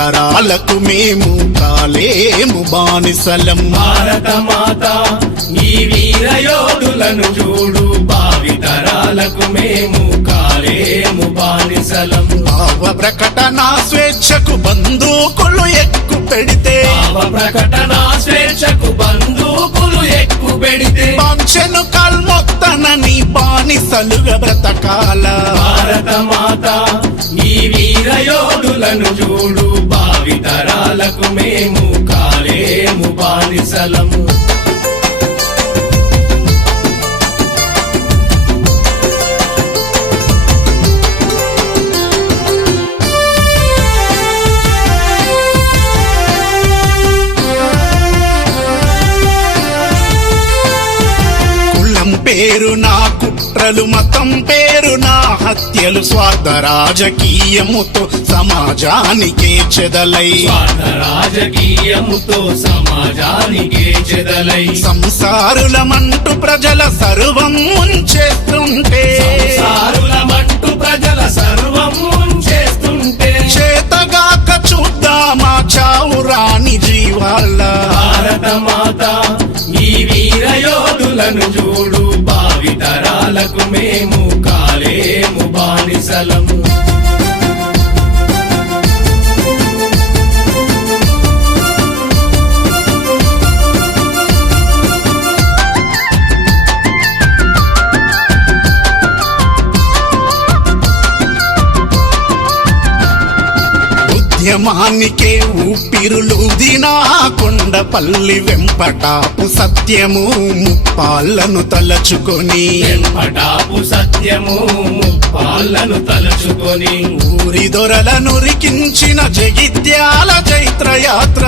భావితరాలకు మేము కాలేము బానిసలం. భారత మాత ఈ వీర యోధులను చూడు, భావితరాలకు మేము కాలేము బానిసలం. భావ ప్రకటన స్వేచ్ఛకు బందూకులు ఎక్కు పెడితే, భావ ప్రకటన స్వేచ్ఛకు బందూకులు ఎక్కు పెడితే, పంచెను కల్మొత్తనని బానిసలుగా బ్రతకాల. భారత మాత ఈ వీర యోధులను చూడు, భావితరాలకు మేము కాలేము బానిసలం. పేరు నా కుట్రలు, మతం పేరు నా హత్యలు, స్వార్థ రాజకీయముతో సమాజానికే చెదలై, స్వార్థ రాజకీయముతో సమాజానికే చెదలై, సంసారులమంటూ ప్రజల సర్వం ముంచేస్తుంటే, సంసారులమంటూ ప్రజల సర్వం ముంచేస్తుంటే, చేతగాక చూద్దామా చావు రాని జీవాల. భారత మాత ఈ వీర యోధులను చూడు, భావితరాలకు మేము కాలేము బానిసలం. ఉద్యమానికే ఊపిరులు దినా కొండపల్లి వెంపటాపు సత్యము ముప్పాళ్లను తలచుకొని, వెంపటాపు సత్యము ముప్పాళ్లను తలచుకొని, ఊరి దొరలను రికించిన జగిత్యాల జైత్రయాత్ర,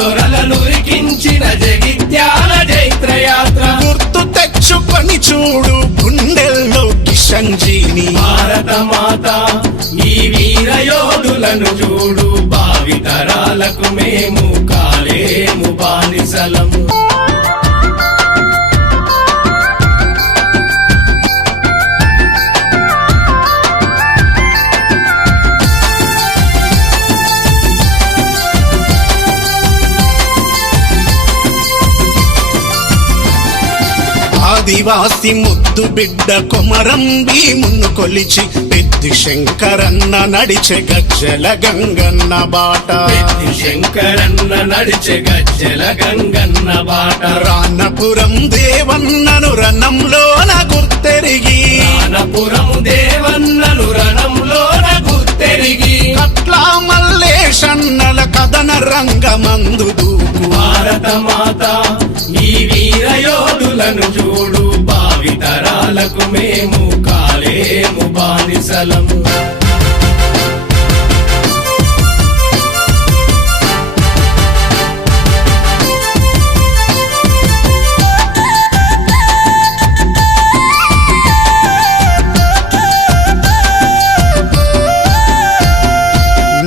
దొరలను రికించిన జగిత్యాల జైత్రయాత్ర గుర్తు తెచ్చుకొని చూడు గుండెల్లో కిషంజీని. భారత మాత ఈ వీర యోధులను చూడు, భావితరాలకు మేము కాలేము బానిసలం. ఆదివాసి ముద్దు బిడ్డ కొమరం భీమును కొలిచి పెద్ది శంకరన్న నడిచె గజ్జల గంగన్న బాట, పెద్ది శంకరన్న నడిచె గజ్జల గంగన్న బాట, రానపురం దేవన్నను రణంలోన గుర్తెరిగి, రానపురం దేవన్నను రణంలోన గుర్తెరిగి, కట్లా మల్లేశన్నల కథన రంగమందు దూకు. భారత మాత ఈ వీర యోధులను చూడు, భావితరాలకు మేము కాలేము బానిసలం.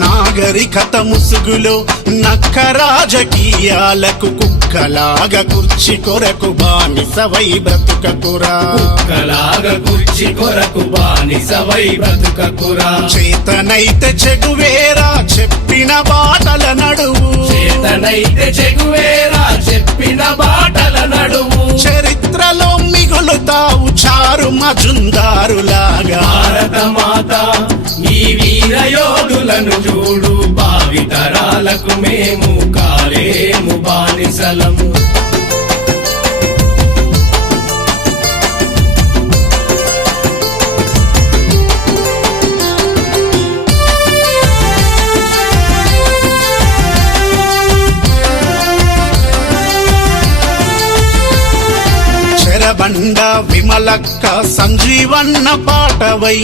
నాగరికత ముసుగులో నక్క రాజకీయాలకు కుక్కలాగా కుర్చీ కొరకు బానిసవై బ్రతుకకురా, కుక్కలాగా కుర్చీ కొరకు బానిసవై బ్రతుకకురా. చేతనైతే చెగువేరా చెప్పిన బాటల నడువు, చేతనైతే చెగువేరా చెప్పిన బాటల నడువు, చరిత్రలో మిగులుతావు చారు మజుందారులాగా. భారత మాత ఈ వీర యోధులను చూడు, భావితరాలకు మేము కాలేము బానిసలం. బండ విమలక్క సంజీవన్న పాటవై,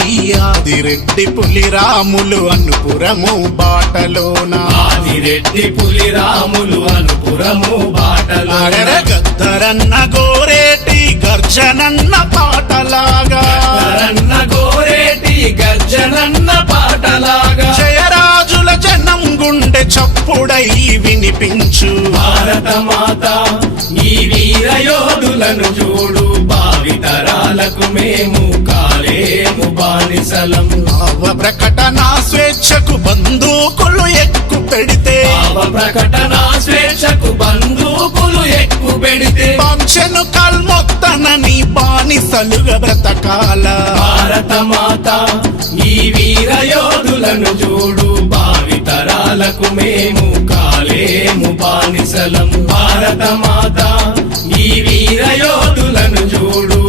ఆదిరెడ్డి పులిరాములు అనుపురము బాటలోన, ఆదిరెడ్డి పులిరాములు అనుపురము బాటలో, గద్దరన్న గోరేటి గర్జనన్న పాటలాగా, గద్దరన్న గోరేటి గర్జనన్న పాటలాగా, జయరాజుల జనం గుండె చప్పుడై వినిపించు. భారత మాత ఈ వీర యోధులను చూడు, భావితరాలకు మేము కాలేము బానిసలం. భావ ప్రకటన స్వేచ్ఛకు బందూకులు ఎక్కు ప్రకటన స్వేచ్ఛకు బందూకులు ఎక్కువ పెడితే పంచెను కల్మొత్తనని బానిసలుగా బ్రతకాల భారత మాత ఈ వీర యోధులను చూడు భావితరాలకు మేము కాలేము బానిసలం భారత మాత ఈ వీర యోధులను చూడు